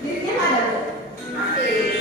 Liriknya ada, Bu? Masih.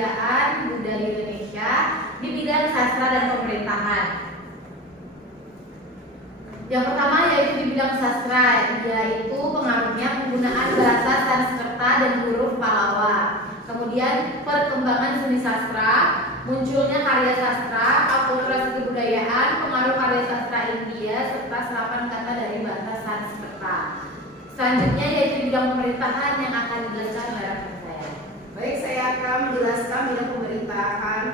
kerajaan Buddha di Indonesia di bidang sastra dan pemerintahan. Yang pertama yaitu di bidang sastra, yaitu pengaruhnya penggunaan bahasa Sanskerta dan huruf Pallawa. Kemudian perkembangan seni sastra, munculnya karya sastra, akulturasi kebudayaan, pengaruh karya sastra India, serta serapan kata dari bahasa Sanskerta. Selanjutnya yaitu bidang pemerintahan yang akan dijelaskan oleh rekan saya. Baik, saya akan menjelaskan bidang pemerintahan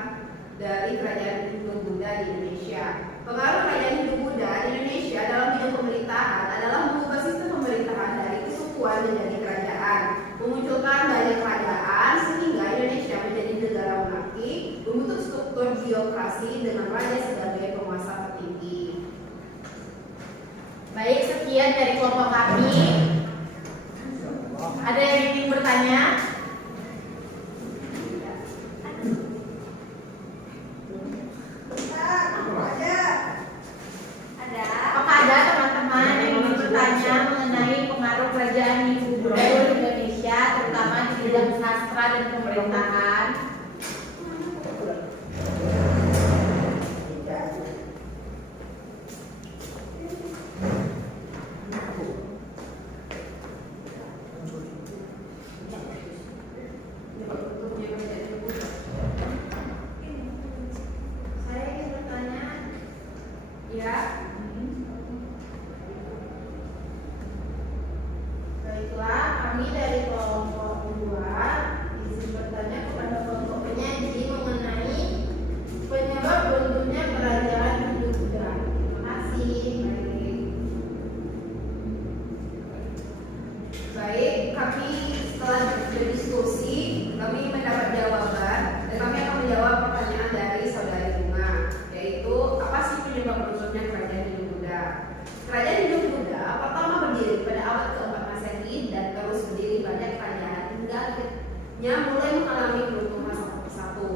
dari Kerajaan Hindu Buddha di Indonesia. Pengaruh Kerajaan Hindu Buddha di Indonesia dalam bidang pemerintahan adalah mengubah sistem pemerintahan dari kesukuan menjadi kerajaan, memunculkan banyak kerajaan sehingga Indonesia menjadi negara monarki, membentuk struktur birokrasi dengan raja sebagai penguasa tertinggi. Baik, sekian dari kelompok kami. Ada yang ingin bertanya? Apakah ada teman-teman yang ingin bertanya mengenai pengaruh kerajaan Hindu Buddha di Indonesia, terutama di bidang sastra dan pemerintahan? Saya ingin bertanya, ya. Baiklah, kami dari kelompok 2 izin bertanya kepada kelompok penyaji mengenai penyebab runtuhnya kerajaan Hindu Buddha. Terima kasih. Baik, kami setelah berdiskusi, kami mendapat jawaban dan kami akan menjawab pertanyaan dari saudari Bunga, yaitu apa sih penyebab runtuhnya kerajaan Hindu Buddha? Kerajaan Hindu Buddha pertama berdiri pada abad ke-4 Masehi dan terus berdiri banyak kerajaan hingga akhirnya mulai mengalami keruntuhan satu persatu.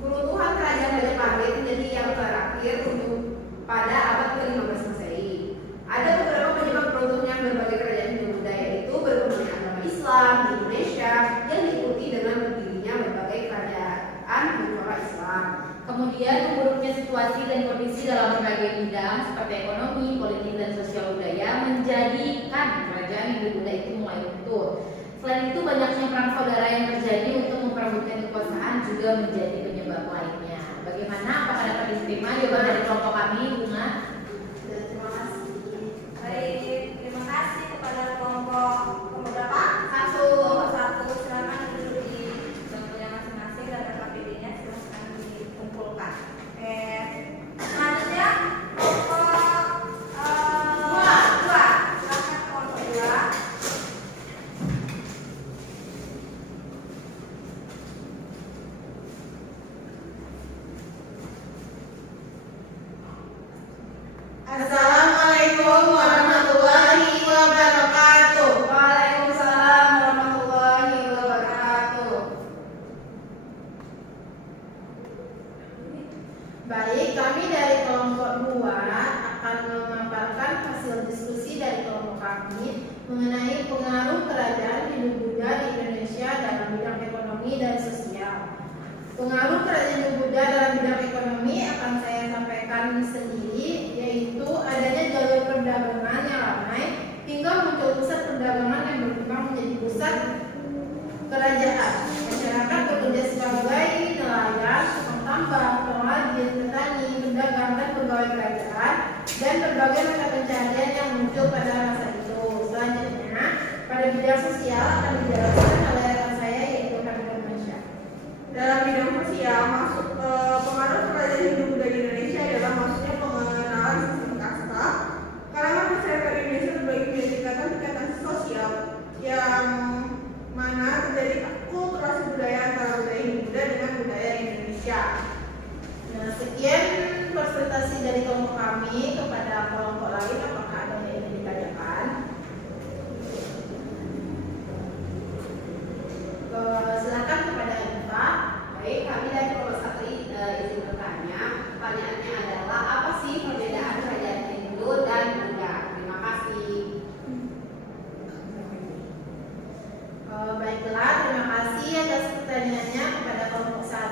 Keruntuhan kerajaan Majapahit menjadi yang terakhir runtuh pada abad ke-15 Masehi. Ada beberapa penyebab runtuhnya berbagai kerajaan Hindu Buddha, yaitu berkembangnya agama Islam di Indonesia yang diikuti dengan berdirinya berbagai kerajaan mencorak Islam. Kemudian memburuknya situasi dan kondisi dalam berbagai bidang seperti ekonomi, politik, dan sosial budaya menjadikan kerajaan Hindu Buddha itu mulai luntur. Selain itu banyaknya perang saudara yang terjadi untuk memperebutkan kekuasaan juga menjadi penyebab lainnya. Bagaimana? Apakah dapat diterima jawaban dari kelompok kami, Bunga? Terima kasih. Baik, terima kasih kepada kelompok berapa? Satu. Satu, silakan duduk di bangkunya masing-masing dan KPD-nya silakan dikumpulkan. Oke. Selanjutnya kelompok dua. Silakan kelompok 2. Assalamualaikum warahmatullahi wabarakatuh. Waalaikumsalam warahmatullahi wabarakatuh. Baik, kami dari kelompok 2 akan memaparkan hasil diskusi dari kelompok kami mengenai pengaruh kerajaan Hindu Buddha di Indonesia dalam bidang ekonomi dan sosial. Pengaruh kerajaan Hindu Buddha dalam bidang ekonomi akan saya sampaikan sendiri, yaitu adanya jalur perdagangan yang ramai hingga muncul pusat perdagangan yang berkembang menjadi pusat kerajaan. Masyarakat bekerja sebagai nelayan, tukang tambang, pengrajin, petani, pedagang, dan pegawai kerajaan, dan berbagai mata pencarian yang muncul pada masa itu. Selanjutnya, pada bidang sosial akan dijelaskan oleh rekan saya, yaitu Hamid Masya. Dalam bidang sosial, masuk pengaruh kerajaan Hindu Buddha di Indonesia adalah masuknya pengenalan sistem kasta. Kalangan masyarakat Indonesia terbagi menjadi tingkatan-tingkatan sosial yang mana terjadi akulturasi budaya antara budaya Hindu Buddha dengan budaya Indonesia. Nah, sekian presentasi dari kelompok kami. Kepada kelompok lain, apakah ada yang ingin ditanyakan? Silakan kepada Eva. Baik, kami dari kelompok 1 izin bertanya. Pertanyaannya adalah apa sih perbedaan kerajaan Hindu dan Buddha? Terima kasih. Baiklah, terima kasih atas pertanyaannya kepada kelompok 1.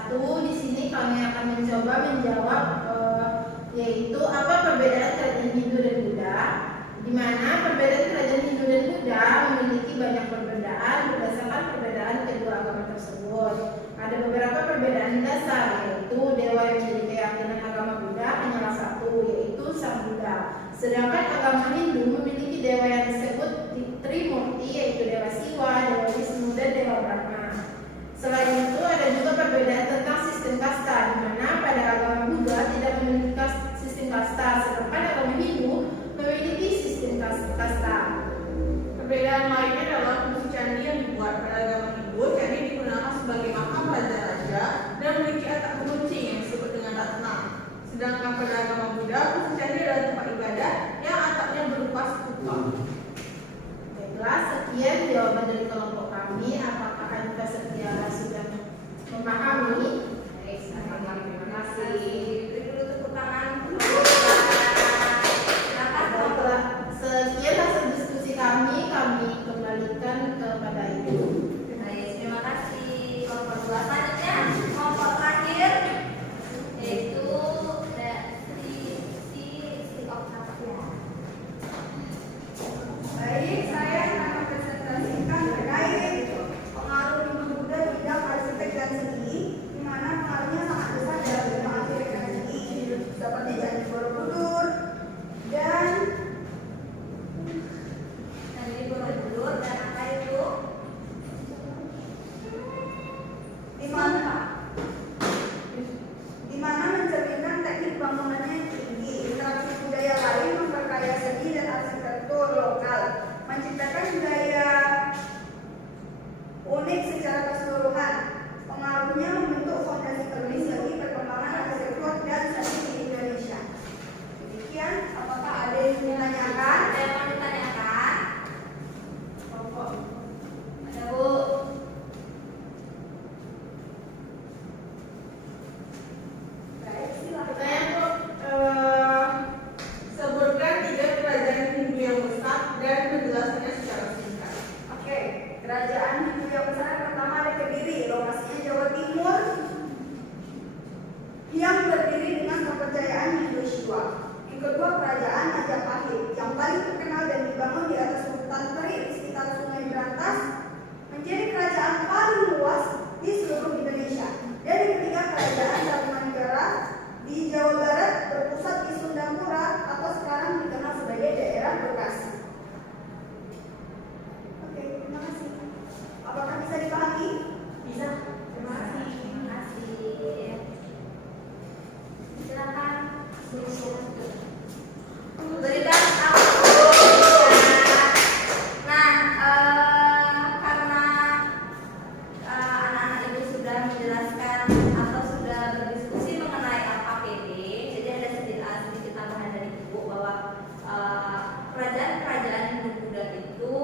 kami akan mencoba menjawab yaitu apa perbedaan kerajaan Hindu dan Buddha, di mana perbedaan kerajaan Hindu dan Buddha memiliki banyak perbedaan berdasarkan perbedaan kedua agama tersebut. Ada beberapa perbedaan dasar, yaitu dewa yang menjadi keyakinan agama Buddha hanyalah satu, yaitu Sang Buddha. Sedangkan agama Hindu memiliki dewa yang disebut Trimurti, yaitu Dewa Siwa, Dewa Wisnu, dan Dewa Brahma. Selain itu ada juga perbedaan tentang sistem kasta, di mana pada agama Buddha tidak memiliki sistem kasta, sedangkan agama Hindu memiliki sistem kasta. Perbedaan lainnya adalah fungsi candi yang dibuat. Pada agama Hindu, candi digunakan sebagai makam raja-raja dan memiliki atap keruncing yang disebut dengan ratna. Sedangkan pada agama Buddha, fungsi candi adalah tempat ibadah yang atapnya berupa stupa. Baiklah, sekian jawaban dari kelompok kami. Apakah Anita Setiara sudah memahami? Baik, sama-sama. Terima kasih. Beri dulu tepuk tangan. Silakan. Baiklah, sekian hasil diskusi kami kembalikan kepada Ibu. Baik, terima kasih. Kelompok dua selanjutnya, kelompok terakhir yaitu Sri Octavia. Baik, saya akan mempresentasikan terkait pengaruh Hindu Buddha di bidang arsitek dan seni, di mana pengaruhnya sangat besar dalam bidang arsitek dan seni, seperti Candi Borobudur dan Candi Borobudur dan apa itu? di mana mencerminkan teknik bangunannya yang tinggi, interaksi budaya lain memperkaya seni dan arsitektur lokal, menciptakan budaya unik secara keseluruhan. Pengaruhnya membentuk fondasi kronis bagi perkembangan arsitektur dan seni di Indonesia. Demikian, apakah ada yang ditanyakan? Ada yang mau ditanyakan? Ada Bu? Baik, silakan. Pertanyaan sebutkan 3 kerajaan Hindu yang besar dan penjelasannya secara singkat. Oke, kerajaan Hindu yang besar pertama ada Kediri, lokasinya Jawa Timur, yang berdiri dengan kepercayaan Hindu Shiva. Yang kedua kerajaan Majapahit, yang paling terkenal dan dibangun di atas hutan terik di sekitar Sungai Berantas, menjadi kerajaan paling luas di seluruh Indonesia. Dan yang ketiga kerajaan Tarumanegara di Jawa Barat, berpusat di Sundangpura atau sekarang dikenal sebagai daerah Bekasi. Oke, terima kasih. Apakah bisa dipahami? Bisa. Terima kasih. Terima kasih. Silakan. Berikan aku. Nah, karena anak-anak ibu sudah menjelaskan atau sudah berdiskusi mengenai APD, jadi ada sedikit tambahan dari ibu bahwa kerajaan-kerajaan Hindu Buddha itu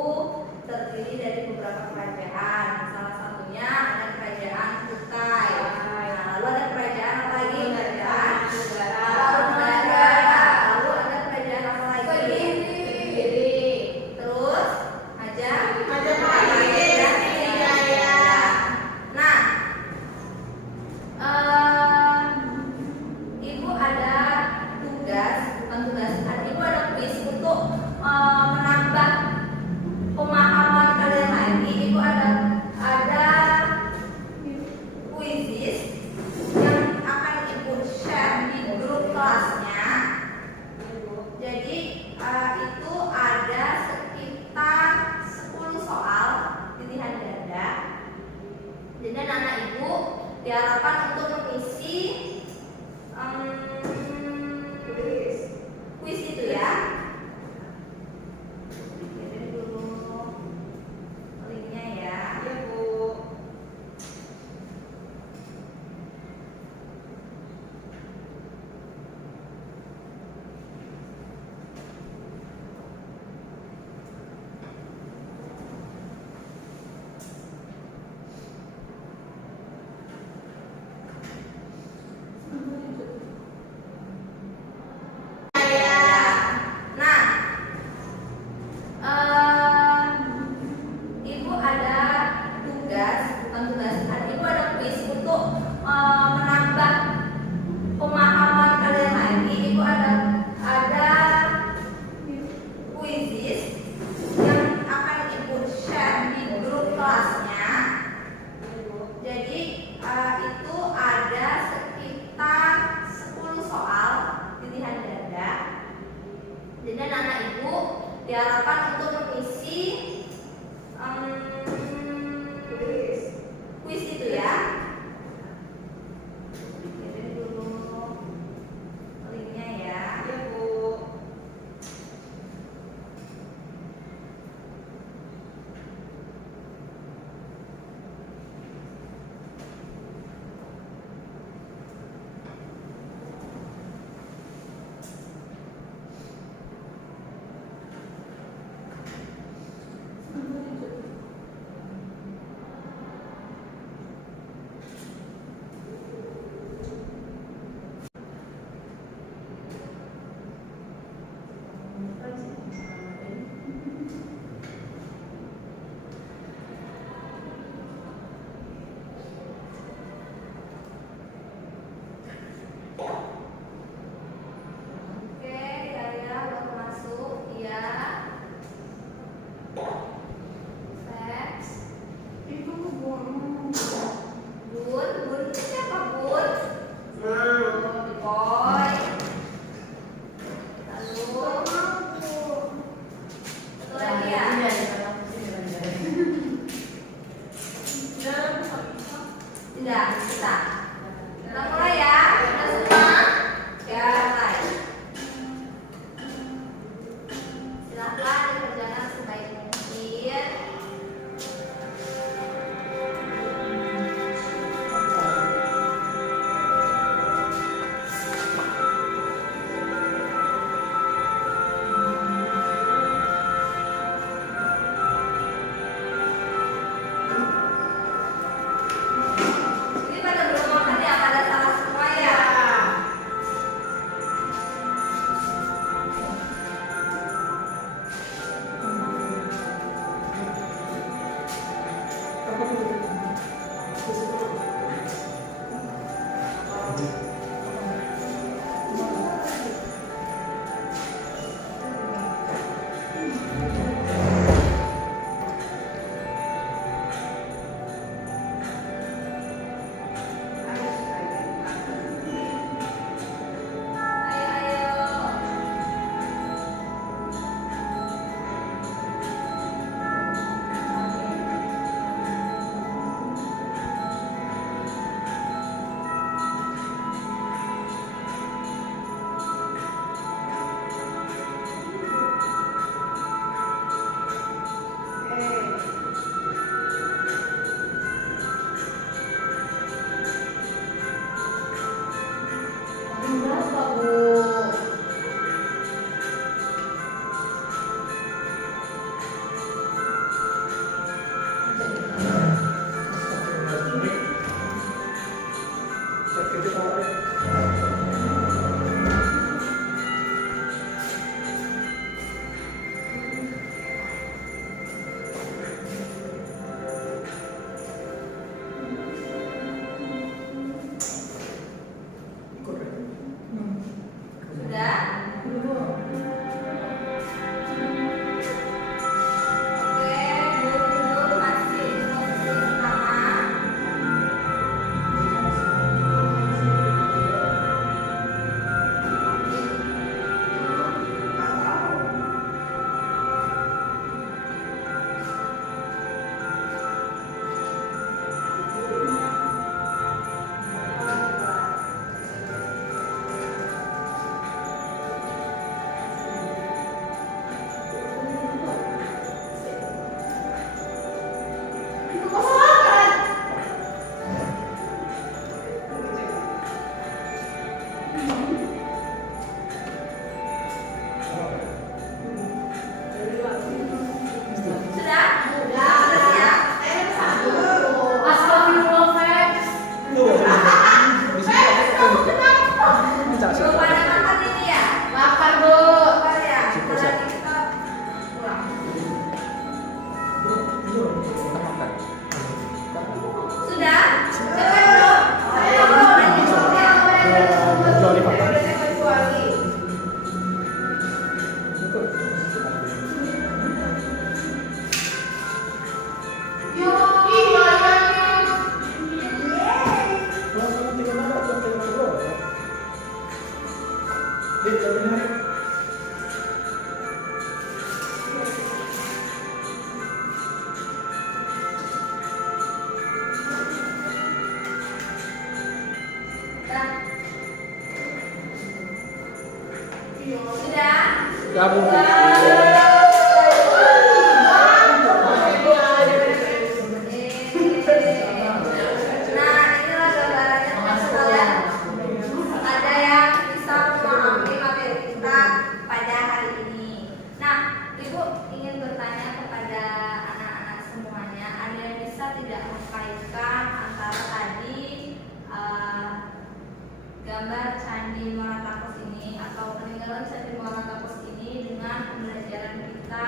terdiri dari beberapa kerajaan. Salah satunya ada kerajaan Kutai. Nah, lalu ada kerajaan apa lagi? Kerajaan Tarumanegara. Lalu ada kerajaan apa lagi? Kediri. Terus Majapahit dan Sriwijaya. Nah, ibu ada tugas, bukan tugas, ibu ada kuis untuk menambah pemahaman kalian lagi. Ibu ada kuisis yang akan ibu share di grup kelasnya. Jadi itu ada sekitar 10 soal pilihan ganda. Jadi anak ibu diharapkan untuk mengisi kuis itu ya. Kirim dulu linknya ya. Iya, Bu. bisa. Kita mulai ya. Kita semua mulai. Silakan dikerjakan sebaik mungkin. Ini pada belum makan ya, pada salah semua ya. Ayo, ayo. Berapa, Bu? Sudah? Oke, mundur masih di posisi pertama. Sudah? Sudah ya? Astagfirullah, Feb. Belum pada makan ini ya? Lapar, Bu. Apa ya? Nanti kita pulang. Sudah? Siapa yang belum? Saya belum. Nanti belum ya? Kecuali Yo, iya, Sudah? Gabung. Nah, inilah gambarannya teman sekalian. Ada yang bisa memahami materi kita pada hari ini. Nah, Ibu ingin bertanya kepada anak-anak semuanya, ada yang bisa tidak mengkaitkan antara tadi gambar Candi Muara Takus ini atau peninggalan Candi Muara Takus ini dengan pembelajaran kita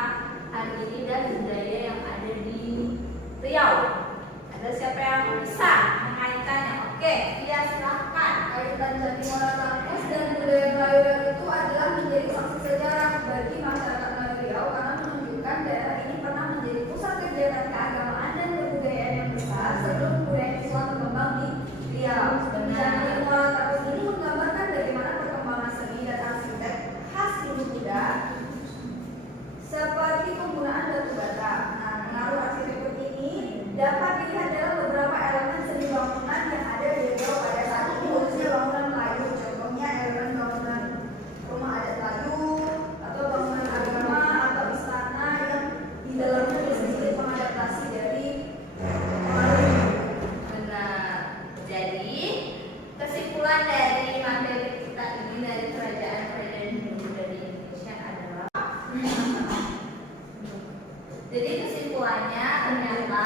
hari ini dan budaya yang ada di Riau? Ada siapa yang bisa mengaitkannya? Oke, ya silahkan. Kaitan Candi Muara Takus dan budaya Melayu itu adalah menjadi saksi sejarah bagi masyarakat Melayu Riau karena menunjukkan daerah ini pernah menjadi pusat kegiatan keagamaan dan kebudayaan yang besar sebelum budaya Islam berkembang di Riau. Candi Muara Takus ini menggambarkan bagaimana perkembangan seni dan arsitek khas Hindu-Buddha seperti penggunaan batu bata. Nah, pengaruh arsitektur ini dapat dilihat dalam beberapa elemen seni bangunan yang ada di Kesimpulan dari materi kita ini dari kerajaan Hindu-Buddha di Indonesia adalah jadi kesimpulannya ternyata